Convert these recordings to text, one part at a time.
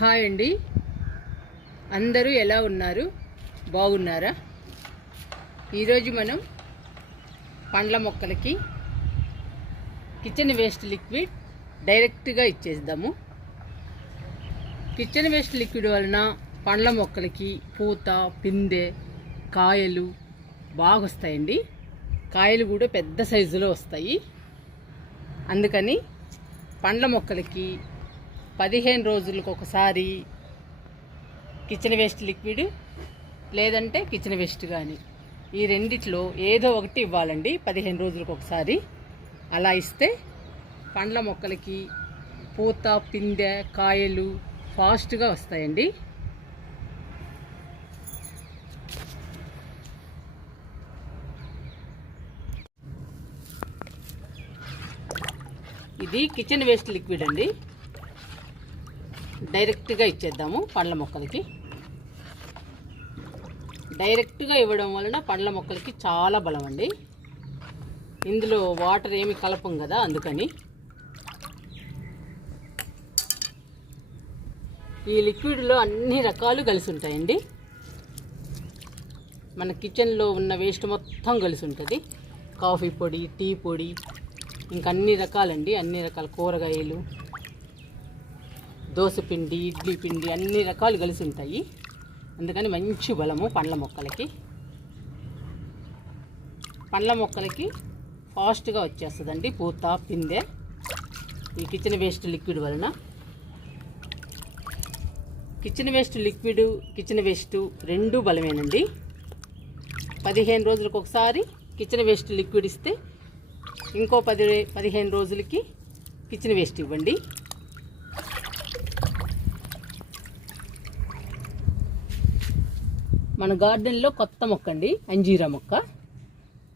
Hi అండి. అందరూ ఎలా ఉన్నారు? బాగున్నారా? ఈరోజు మనం పండ్ల మొక్కలకి కిచెన్ వేస్ట్ లిక్విడ్ డైరెక్ట్గా ఇచ్చేద్దాము. కిచెన్ వేస్ట్ లిక్విడ్ వలన పండ్ల మొక్కలకి పూత పిందె కాయలు బాగా వస్తాయండి. కాయలు కూడా పెద్ద సైజులో వస్తాయి. అందుకని పండ్ల మొక్కలకి పదిహేను రోజులకు ఒకసారి కిచెన్ వేస్ట్ లిక్విడ్ లేదంటే కిచెన్ వేస్ట్ కానీ ఈ రెండిట్లో ఏదో ఒకటి ఇవ్వాలండి. పదిహేను రోజులకు ఒకసారి అలా ఇస్తే పండ్ల మొక్కలకి పూత పిందె కాయలు ఫాస్ట్గా వస్తాయండి. ఇది కిచెన్ వేస్ట్ లిక్విడ్ అండి. డైరెక్ట్గా ఇచ్చేద్దాము పండ్ల మొక్కలకి. డైరెక్ట్గా ఇవ్వడం వలన పండ్ల మొక్కలకి చాలా బలం అండి. ఇందులో వాటర్ ఏమి కలపం కదా అందుకని. ఈ లిక్విడ్లో అన్ని రకాలు కలిసి ఉంటాయండి. మన కిచెన్లో ఉన్న వేస్ట్ మొత్తం కలిసి ఉంటుంది. కాఫీ పొడి టీ పొడి ఇంకా అన్ని రకాలండి. అన్ని రకాల కూరగాయలు దోశ పిండి ఇడ్లీ పిండి అన్ని రకాలు కలిసి ఉంటాయి. అందుకని మంచి బలము పండ్ల మొక్కలకి. పండ్ల మొక్కలకి ఫాస్ట్గా వచ్చేస్తుందండి పూత పిందె. ఈ కిచెన్ వేస్ట్ లిక్విడ్ వలన. Kitchen waste liquid kitchen waste రెండు బలమేనండి. పదిహేను రోజులకు ఒకసారి కిచెన్ వేస్ట్ లిక్విడ్ ఇస్తే ఇంకో పది పదిహేను రోజులకి కిచెన్ వేస్ట్ ఇవ్వండి. మన గార్డెన్లో కొత్త మొక్క అండి అంజీరా మొక్క.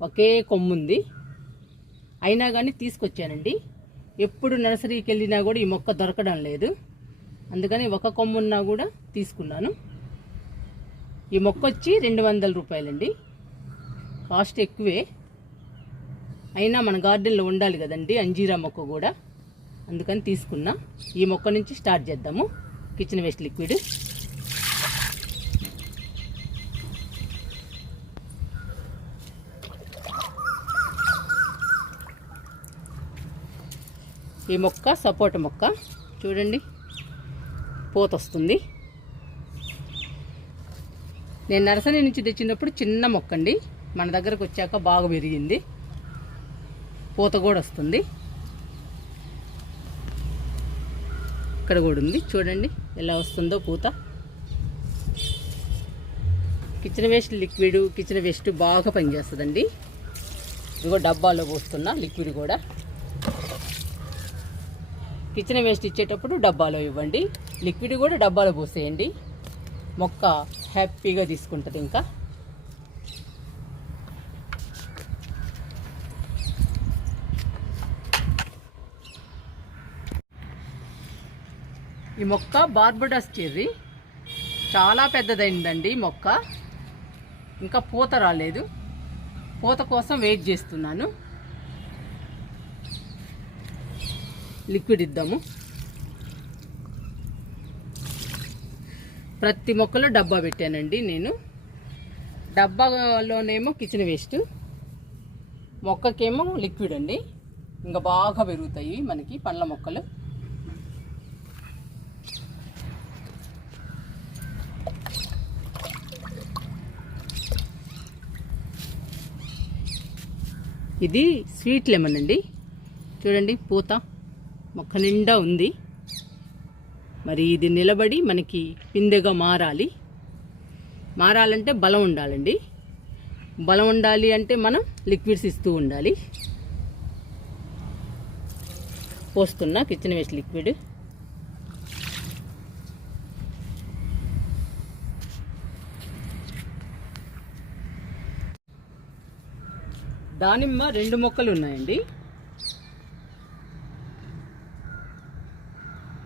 ఒకే కొమ్ముంది. అయినా కానీ తీసుకొచ్చానండి. ఎప్పుడు నర్సరీకి వెళ్ళినా కూడా ఈ మొక్క దొరకడం లేదు. అందుకని ఒక కొమ్మున్నా కూడా తీసుకున్నాను. ఈ మొక్క వచ్చి రెండు వందల రూపాయలండి. కాస్ట్ ఎక్కువే. అయినా మన గార్డెన్లో ఉండాలి కదండి అంజీరా మొక్క కూడా. అందుకని తీసుకున్నా. ఈ మొక్క నుంచి స్టార్ట్ చేద్దాము. Kitchen waste liquid. ఈ మొక్క సపోటా మొక్క. చూడండి. పూత వస్తుంది నేను నర్సరీ నుంచి తెచ్చినప్పుడు చిన్న మొక్క అండి మన దగ్గరకు వచ్చాక బాగా పెరిగింది పూత కూడా వస్తుంది. ఇక్కడ కూడా ఉంది. చూడండి. ఎలా వస్తుందో పూత. Kitchen waste liquid kitchen waste బాగా పనిచేస్తుందండి. ఇదిగో డబ్బాలో పోస్తున్నా లిక్విడ్ కూడా. కిచెన్ వేస్ట్ ఇచ్చేటప్పుడు డబ్బాలో ఇవ్వండి. లిక్విడ్ కూడా డబ్బాలో పోసేయండి. మొక్క హ్యాపీగా తీసుకుంటుంది ఇంకా. ఈ మొక్క బార్బడస్ చెర్రీ. చాలా పెద్దదైందండి మొక్క. ఇంకా పూత రాలేదు. పూత కోసం వెయిట్ చేస్తున్నాను. లిక్విడ్ ఇద్దాము. ప్రతి మొక్కలో డబ్బా పెట్టానండి నేను. డబ్బాలోనేమో కిచెన్ వేస్ట్. మొక్కకేమో లిక్విడ్ అండి. ఇంకా బాగా పెరుగుతాయి మనకి పండ్ల మొక్కలు. ఇది స్వీట్ లెమన్ అండి. చూడండి పూత. మొక్క నిండా ఉంది. మరి ఇది నిలబడి మనకి పిందెగా మారాలి. మారాలంటే బలం ఉండాలండి. బలం ఉండాలి అంటే మనం లిక్విడ్స్ ఇస్తూ ఉండాలి. పోస్తున్నా కిచెన్ వేస్ట్ లిక్విడ్. దానిమ్మ రెండు మొక్కలు ఉన్నాయండి.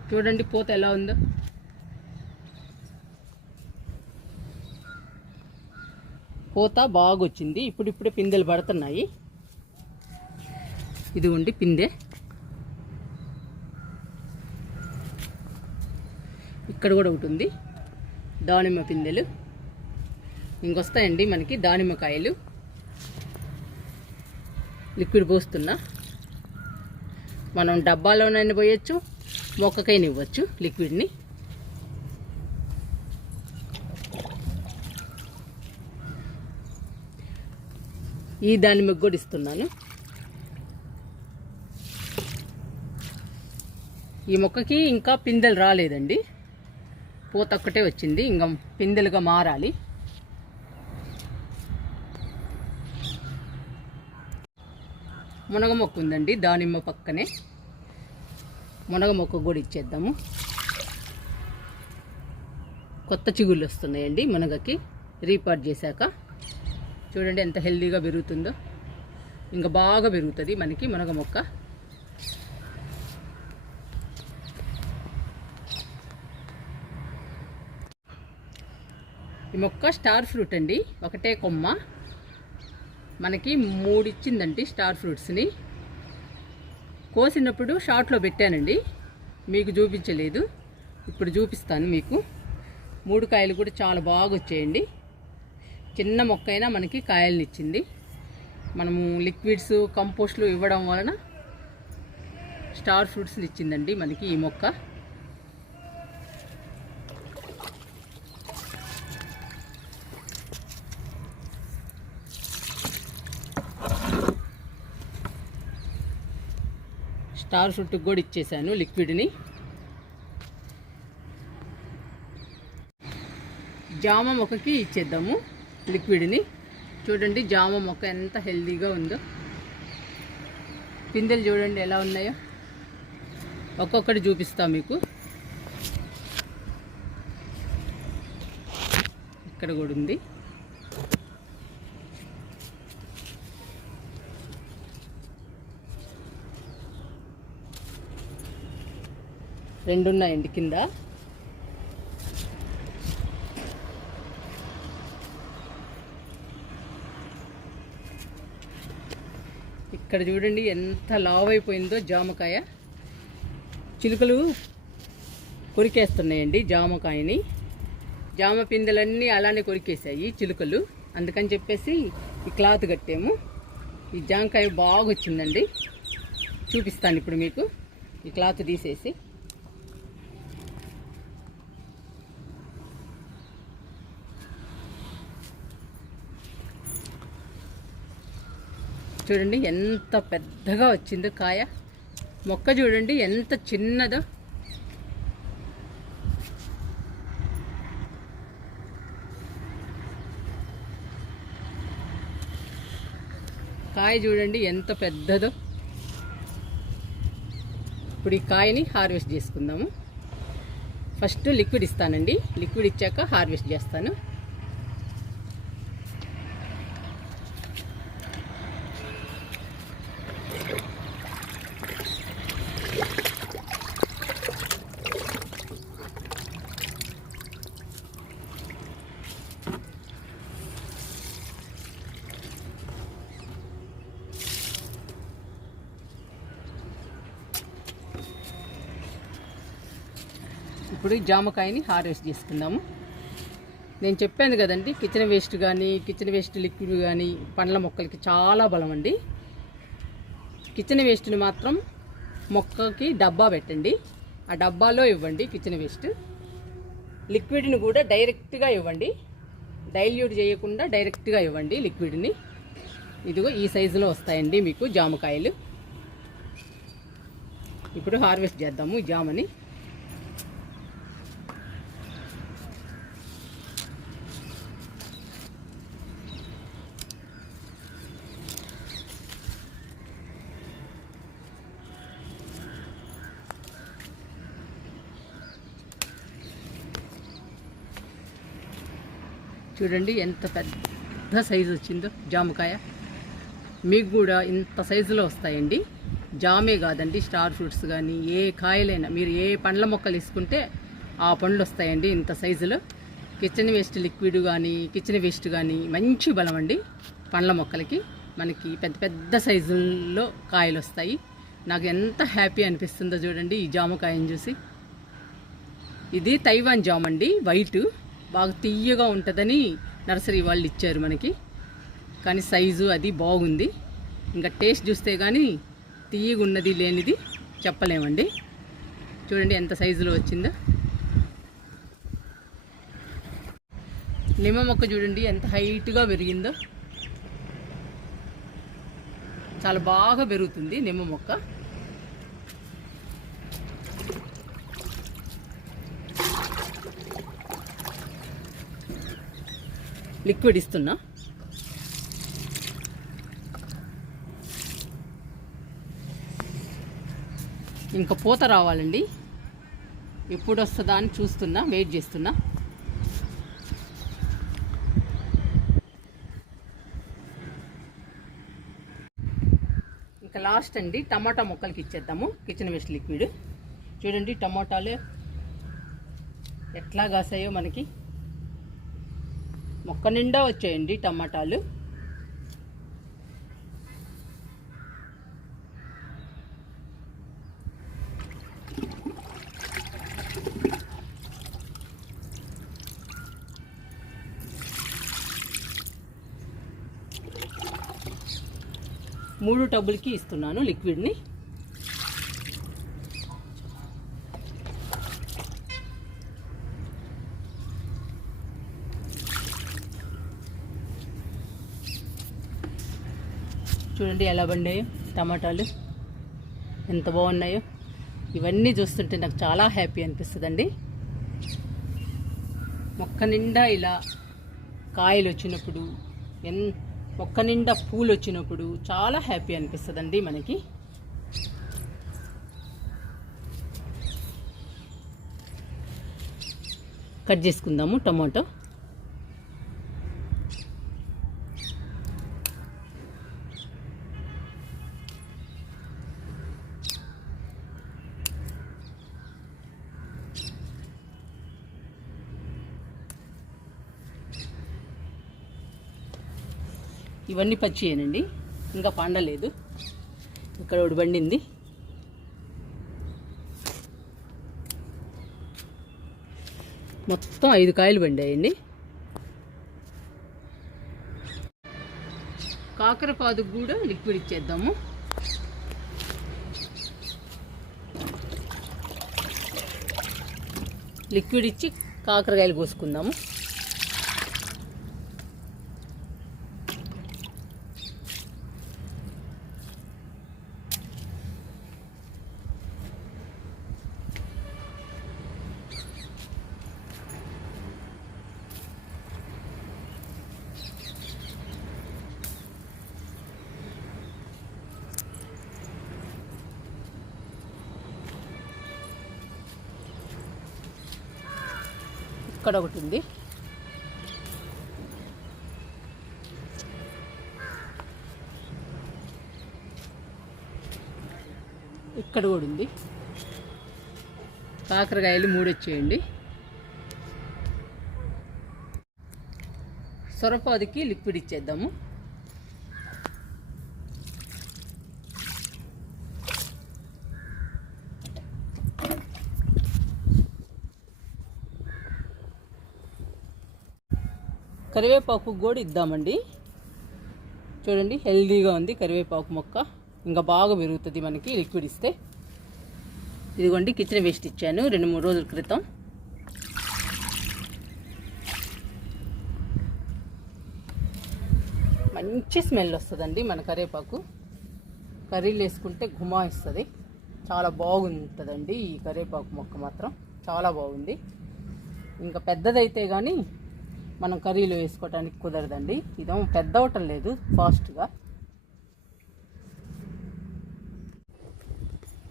చూడండి పూత ఎలా ఉందో. పూత బాగా వచ్చింది ఇప్పుడిప్పుడే పిందెలు పడుతున్నాయి. ఇది ఉండి పిందె. ఇక్కడ కూడా ఒకటి ఉంది. దానిమ్మ పిందెలు. ఇంకొస్తాయండి మనకి దానిమ్మకాయలు. లిక్విడ్ పోస్తున్నా. మనం డబ్బాలోనైనా పోయొచ్చు. మొక్కకైనా ఇవ్వచ్చు లిక్విడ్ని. ఈ దాని కూడా ఇస్తున్నాను. ఈ మొక్కకి ఇంకా పిందెలు రాలేదండి. పూత ఒక్కటే వచ్చింది ఇంకా పిందెలుగా మారాలి. మునగ మొక్క ఉందండి దానిమ్మ పక్కనే. మునగ మొక్క కూడా ఇచ్చేద్దాము. కొత్త చిగుళ్ళు వస్తున్నాయండి మునగకి రీపాట్ చేశాక. చూడండి ఎంత హెల్దీగా పెరుగుతుందో. ఇంకా బాగా పెరుగుతుంది మనకి మునగ మొక్క ఈ మొక్క స్టార్ ఫ్రూట్ అండి ఒకటే కొమ్మ. మనకి మూడు ఇచ్చిందండి స్టార్ ఫ్రూట్స్ని. కోసినప్పుడు షార్ట్లో పెట్టానండి. మీకు చూపించలేదు. ఇప్పుడు చూపిస్తాను మీకు. మూడు కాయలు కూడా చాలా బాగా వచ్చాయండి చిన్న మొక్క అయినా మనకి కాయల్ని ఇచ్చింది మనము లిక్విడ్స్ కంపోస్ట్లు ఇవ్వడం వలన స్టార్ ఫ్రూట్స్ని ఇచ్చిందండి మనకి ఈ మొక్క. స్టార్ ఫ్రూట్కి కూడా ఇచ్చేసాను లిక్విడ్ని జామ మొక్కకి ఇచ్చేద్దాము లిక్విడ్ని చూడండి జామ మొక్క ఎంత హెల్దీగా ఉందో. పిందెలు చూడండి ఎలా ఉన్నాయో. ఒక్కొక్కటి చూపిస్తా మీకు. ఇక్కడ కూడా ఉంది. రెండు ఉన్నాయండి కింద. ఇక్కడ చూడండి ఎంత లావ్ అయిపోయిందో జామకాయ. చిలుకలు కొరికేస్తున్నాయండి జామకాయని. జామ పిందెలన్నీ అలానే కొరికేసాయి చిలుకలు. అందుకని చెప్పేసి ఈ క్లాత్ కట్టాము. ఈ జామకాయ బాగా వచ్చిందండి చూపిస్తాను ఇప్పుడు మీకు. ఈ క్లాత్ తీసేసి. చూడండి ఎంత పెద్దగా వచ్చిందో కాయ. మొక్క చూడండి ఎంత చిన్నదో. కాయ చూడండి ఎంత పెద్దదో. ఇప్పుడు ఈ కాయని హార్వెస్ట్ చేసుకుందాము. ఫస్ట్ లిక్విడ్ ఇస్తానండి. లిక్విడ్ ఇచ్చాక హార్వెస్ట్ చేస్తాను. ఇప్పుడు జామకాయని హార్వెస్ట్ చేసుకుందాము. నేను చెప్పాను కదండి కిచెన్ వేస్ట్ కానీ కిచెన్ వేస్ట్ లిక్విడ్ కానీ పండ్ల మొక్కలకి చాలా బలం అండి. కిచెన్ వేస్ట్ని మాత్రం మొక్కకి డబ్బా పెట్టండి. ఆ డబ్బాలో ఇవ్వండి కిచెన్ వేస్ట్. లిక్విడ్ని కూడా డైరెక్ట్గా ఇవ్వండి. డైల్యూట్ చేయకుండా డైరెక్ట్గా ఇవ్వండి లిక్విడ్ని. ఇదిగో ఈ సైజులో వస్తాయండి మీకు జామకాయలు. ఇప్పుడు హార్వెస్ట్ చేద్దాము జామని. చూడండి ఎంత పెద్ద సైజు వచ్చిందో జామకాయ. మీకు కూడా ఇంత సైజులో వస్తాయండి. జామే కాదండి స్టార్ ఫ్రూట్స్ కానీ ఏ కాయలైనా మీరు ఏ పండ్ల మొక్కలు తీసుకుంటే ఆ పండ్లు వస్తాయండి ఇంత సైజులో. కిచెన్ వేస్ట్ లిక్విడ్ కానీ కిచెన్ వేస్ట్ కానీ మంచి బలం అండి పండ్ల మొక్కలకి. మనకి పెద్ద పెద్ద సైజుల్లో కాయలు వస్తాయి. నాకు ఎంత హ్యాపీ అనిపిస్తుందో చూడండి ఈ జామకాయని చూసి. ఇది తైవాన్ జామ్ అండి వైటు. బాగా తీయగా ఉంటుందని నర్సరీ వాళ్ళు ఇచ్చారు మనకి. కానీ సైజు అది బాగుంది. ఇంకా టేస్ట్ చూస్తే కానీ తీయగా ఉన్నది లేనిది చెప్పలేమండి. చూడండి ఎంత సైజులో వచ్చిందో. నిమ్మ మొక్క చూడండి ఎంత హైట్గా పెరిగిందో. చాలా బాగా పెరుగుతుంది నిమ్మ మొక్క. లిక్విడ్ ఇస్తున్నా. ఇంకా పూత రావాలండి. ఎప్పుడు వస్తుందా అని చూస్తున్నా వెయిట్ చేస్తున్నా. ఇంకా లాస్ట్ అండి టమాటా మొక్కలకి ఇచ్చేద్దాము. కిచెన్ వేస్ట్ లిక్విడ్ చూడండి టమాటాలు ఎట్లా కాసాయో మనకి. మొక్క నిండా వచ్చేయండి టమాటాలు. మూడు టబ్బులకి ఇస్తున్నాను లిక్విడ్ని. చూడండి ఎలా పండాయో టమాటాలు. ఎంత బాగున్నాయో. ఇవన్నీ చూస్తుంటే నాకు చాలా హ్యాపీ అనిపిస్తుందండి. మొక్క నిండా ఇలా కాయలు వచ్చినప్పుడు ఎన్ మొక్క నిండా పూలు వచ్చినప్పుడు చాలా హ్యాపీ అనిపిస్తుందండి మనకి. కట్ చేసుకుందాము టమాటో. ఇవన్నీ పచ్చియేనండి. ఇంకా పండలేదు. ఇక్కడ ఒకటి పండింది మొత్తం ఐదు కాయలు పండాయండి. కాకరపాదుకు కూడా లిక్విడ్ ఇచ్చేద్దాము. లిక్విడ్ ఇచ్చి కాకరకాయలు కోసుకుందాము. ఇక్కడ ఒకటి ఉంది. ఇక్కడ కూడా ఉంది. కాకరకాయలు మూడు వచ్చేయండి. సొరపాదికి లిక్విడ్ ఇచ్చేద్దాము. కరివేపాకు కూడా ఇద్దామండి. చూడండి హెల్దీగా ఉంది కరివేపాకు మొక్క. ఇంకా బాగా పెరుగుతుంది మనకి లిక్విడ్ ఇస్తే. ఇదిగోండి కిచెన్ వేస్ట్ ఇచ్చాను రెండు మూడు రోజుల క్రితం. మంచి స్మెల్ వస్తుందండి మన కరివేపాకు. కర్రీలు వేసుకుంటే గుమాయిస్తుంది చాలా బాగుంటుందండి ఈ కరివేపాకు మొక్క మాత్రం. చాలా బాగుంది. ఇంకా పెద్దదైతే కానీ మనం కర్రీలో వేసుకోవడానికి కుదరదండి. ఇదేమో పెద్ద అవటం లేదు ఫాస్ట్గా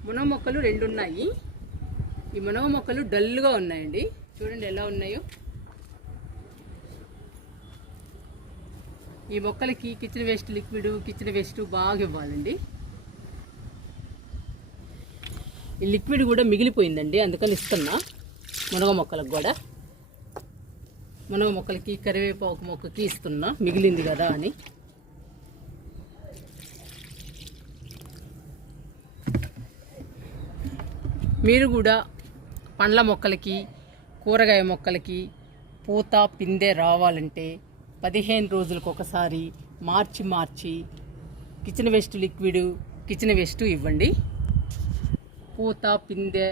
మునగ మొక్కలు రెండు ఉన్నాయి ఈ మునగ మొక్కలు డల్గా ఉన్నాయండి. చూడండి ఎలా ఉన్నాయో. ఈ మొక్కలకి kitchen waste liquid kitchen waste బాగా ఇవ్వాలండి. ఈ లిక్విడ్ కూడా మిగిలిపోయిందండి అందుకని ఇస్తున్నా మునగ మొక్కలకు కూడా. మునగ మొక్కలకి కరివేపాకు మొక్కకి ఇస్తున్నా. మిగిలింది కదా అని. మీరు కూడా పండ్ల మొక్కలకి కూరగాయ మొక్కలకి పూత పిందె రావాలంటే పదిహేను రోజులకు ఒకసారి మార్చి మార్చి kitchen waste liquid kitchen waste ఇవ్వండి. పూత పిందె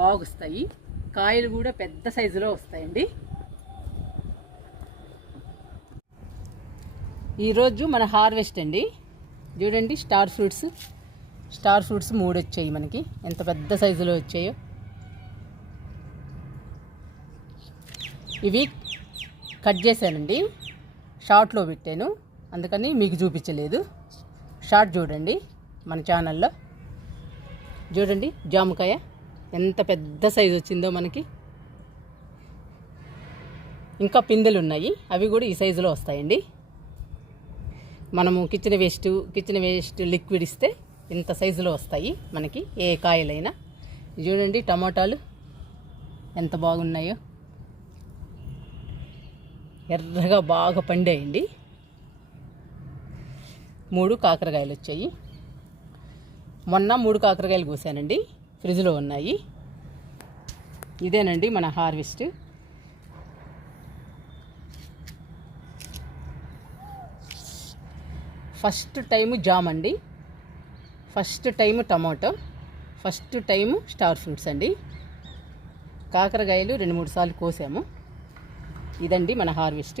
బాగుస్తాయి. కాయలు కూడా పెద్ద సైజులో వస్తాయండి. ఈరోజు మన హార్వెస్ట్ అండి. చూడండి స్టార్ ఫ్రూట్స్. స్టార్ ఫ్రూట్స్ మూడు వచ్చాయి మనకి. ఎంత పెద్ద సైజులో వచ్చాయో. ఇవి కట్ చేశానండి. షార్ట్లో పెట్టాను. అందుకని మీకు చూపించలేదు. షార్ట్ చూడండి మన ఛానల్లో. చూడండి జామకాయ ఎంత పెద్ద సైజు వచ్చిందో మనకి. ఇంకా పిందెలు ఉన్నాయి. అవి కూడా ఈ సైజులో వస్తాయండి. మనము kitchen waste kitchen waste liquid ఇస్తే ఇంత సైజులో వస్తాయి మనకి ఏ కాయలైనా. చూడండి టమాటాలు ఎంత బాగున్నాయో. ఎర్రగా బాగా పండాయండి. మూడు కాకరకాయలు వచ్చాయి. మొన్న మూడు కాకరకాయలు కోసానండి. ఫ్రిడ్జ్లో ఉన్నాయి. ఇదేనండి మన హార్వెస్ట్. ఫస్ట్ టైము జామ్ అండి. First time tomato. First time star fruits అండి. కాకరకాయలు రెండు మూడు సార్లు కోసాము. ఇదండి మన హార్వెస్ట్.